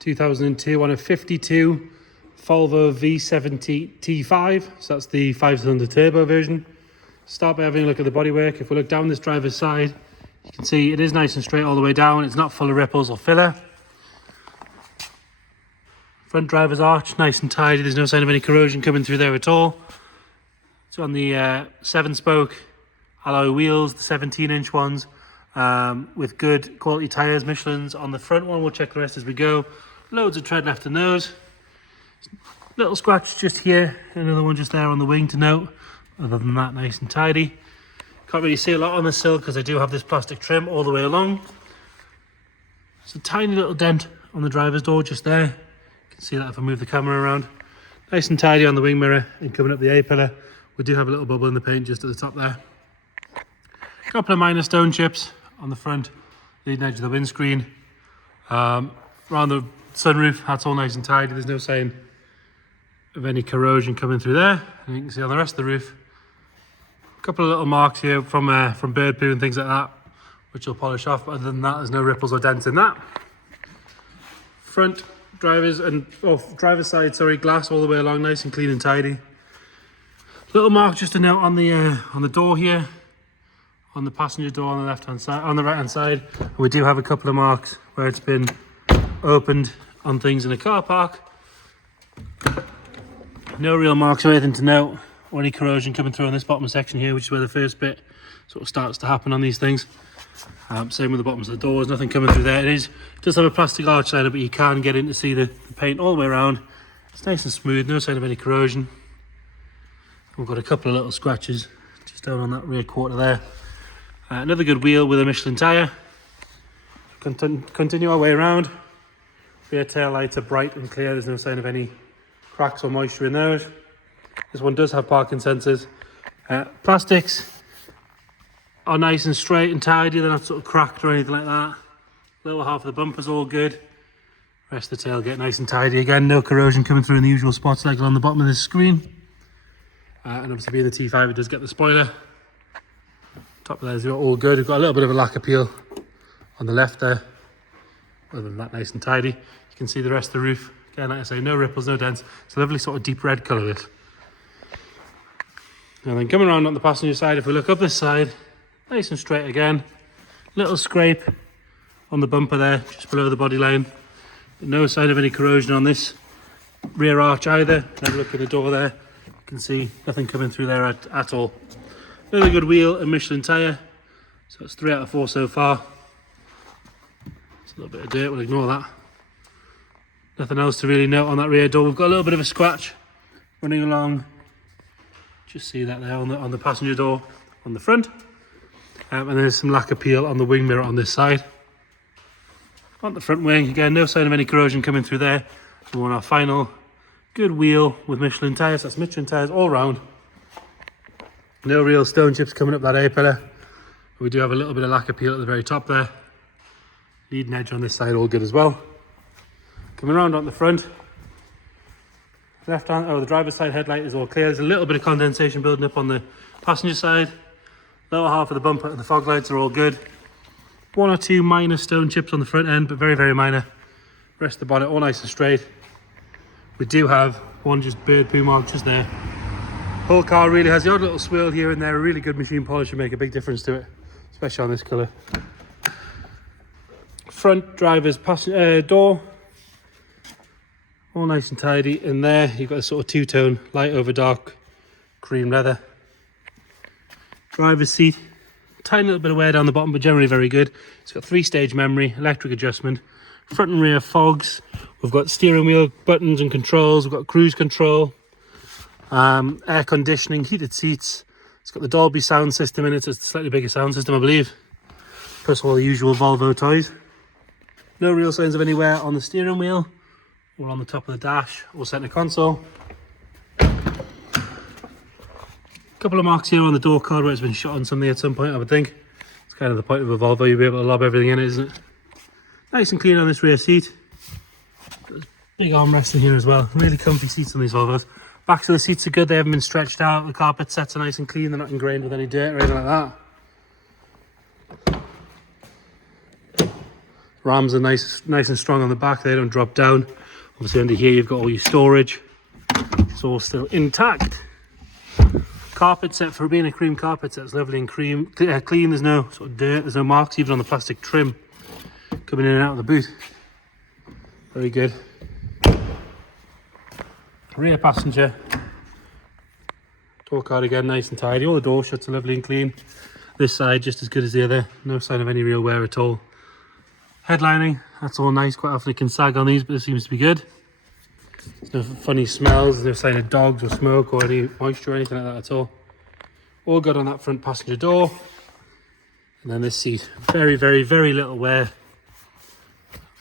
2002 on a 52 Volvo V70 T5. So that's the 5-cylinder turbo version. Start by having a look at the bodywork. If we look down this driver's side, you can see it is nice and straight all the way down. It's not full of ripples or filler. Front driver's arch, nice and tidy. There's no sign of any corrosion coming through there at all. It's on the 7-spoke alloy wheels, the 17-inch ones, with good quality tyres, Michelin's on the front one. We'll check the rest as we go. Loads of tread left in those. Little scratch just here, another one just there on the wing to note. Other than that, nice and tidy. Can't really see a lot on the sill because I do have this plastic trim all the way along. It's a tiny little dent on the driver's door just there. You can see that if I move the camera around. Nice and tidy on the wing mirror, and coming up the A-pillar, we do have a little bubble in the paint just at the top there. A couple of minor stone chips on the front, leading edge of the windscreen. Around the sunroof, that's all nice and tidy. There's no sign of any corrosion coming through there. And you can see on the rest of the roof, a couple of little marks here from bird poo and things like that, which will polish off. But other than that, there's no ripples or dents in that. Front driver's side, glass all the way along, nice and clean and tidy. Little mark just a note on the door here, on the passenger door on the left-hand side, on the right-hand side. And we do have a couple of marks where it's been opened on things in a car park. No real marks or anything to note, or any corrosion coming through on this bottom section here, which is where the first bit sort of starts to happen on these things. Same with the bottoms of the doors, nothing coming through there. It does have a plastic arch liner, but you can get in to see the paint all the way around. It's nice and smooth, no sign of any corrosion. We've got a couple of little scratches just down on that rear quarter there. Another good wheel with a Michelin tyre. Continue our way around. Rear tail lights are bright and clear. There's no sign of any cracks or moisture in those. This one does have parking sensors. Plastics are nice and straight and tidy. They're not sort of cracked or anything like that. Lower half of the bumper's all good. Rest of the tailgate nice and tidy. Again, no corrosion coming through in the usual spots like on the bottom of this screen. And obviously being the T5, it does get the spoiler. Top of there is all good. We've got a little bit of a lacquer peel on the left there. Other than that, nice and tidy. You can see the rest of the roof. Again, like I say, no ripples, no dents. It's a lovely sort of deep red colour, this. And then coming around on the passenger side, if we look up this side, nice and straight again. Little scrape on the bumper there, just below the body line. But no sign of any corrosion on this rear arch either. Have a look at the door there. You can see nothing coming through there at all. Another good wheel and Michelin tyre. So it's 3 out of 4 so far. It's a little bit of dirt, we'll ignore that. Nothing else to really note on that rear door. We've got a little bit of a scratch running along. Just see that there on the passenger door on the front. And there's some lacquer peel on the wing mirror on this side. On the front wing, again, no sign of any corrosion coming through there. We want our final good wheel with Michelin tyres. That's Michelin tyres all round. No real stone chips coming up that A-pillar. We do have a little bit of lacquer peel at the very top there. Leading edge on this side, all good as well. Coming around on the front. The driver's side headlight is all clear. There's a little bit of condensation building up on the passenger side. Lower half of the bumper and the fog lights are all good. 1 or 2 minor stone chips on the front end, but very, very minor. Rest of the bonnet all nice and straight. We do have one just bird poo mark just there. Whole car really has the odd little swirl here and there. A really good machine polish would make a big difference to it, especially on this colour. Front driver's door, all nice and tidy. In there, you've got a sort of two-tone, light over dark cream leather. Driver's seat, tiny little bit of wear down the bottom, but generally very good. It's got 3-stage memory, electric adjustment, front and rear fogs. We've got steering wheel buttons and controls. We've got cruise control, air conditioning, heated seats. It's got the Dolby sound system in it, so it's a slightly bigger sound system, I believe. Plus all the usual Volvo toys. No real signs of any wear on the steering wheel or on the top of the dash or center console. Couple of marks here on the door card where it's been shot on something at some point, I would think. It's kind of the point of a Volvo, you'll be able to lob everything in it, isn't it? Nice and clean on this rear seat. There's big armrest in here as well. Really comfy seats on these Volvos. Backs of the seats are good, they haven't been stretched out. The carpet sets are nice and clean, they're not ingrained with any dirt or anything like that. Rams are nice and strong on the back. They don't drop down. Obviously under here you've got all your storage. It's all still intact. Carpet set, for being a cream carpet set, it's lovely and clean. There's no sort of dirt, there's no marks even on the plastic trim coming in and out of the boot. Very good. Rear passenger. Door card again, nice and tidy. All the door shuts are lovely and clean. This side just as good as the other. No sign of any real wear at all. Headlining, that's all nice. Quite often it can sag on these, but it seems to be good. There's no funny smells, there's no sign of dogs or smoke or any moisture or anything like that at all. All good on that front passenger door. And then this seat, very little wear.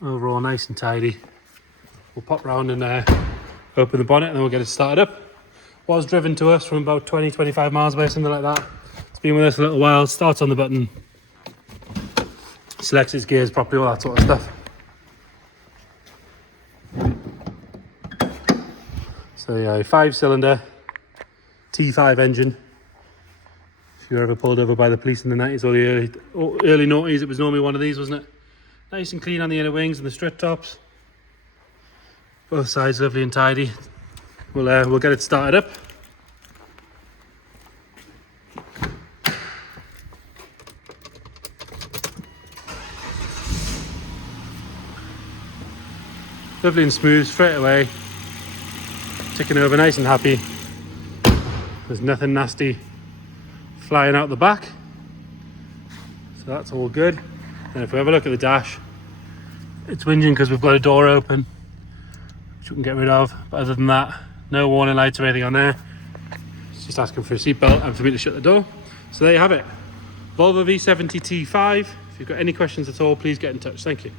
Overall nice and tidy. We'll pop round and open the bonnet and then we'll get it started up. Was driven to us from about 20-25 miles away, something like that. It's been with us a little while. Starts on the button, selects its gears properly, all that sort of stuff. So yeah, a 5-cylinder T5 engine. If you were ever pulled over by the police in the 90s or the early noughties, it was normally one of these, wasn't it? Nice and clean on the inner wings and the strut tops. Both sides lovely and tidy. We'll get it started up. Lovely and smooth straight away. Ticking over nice and happy. There's nothing nasty flying out the back. So that's all good. And if we have a look at the dash, it's whinging because we've got a door open, which we can get rid of. But other than that, no warning lights or anything on there. It's just asking for a seatbelt and for me to shut the door. So there you have it. Volvo V70 T5. If you've got any questions at all, please get in touch. Thank you.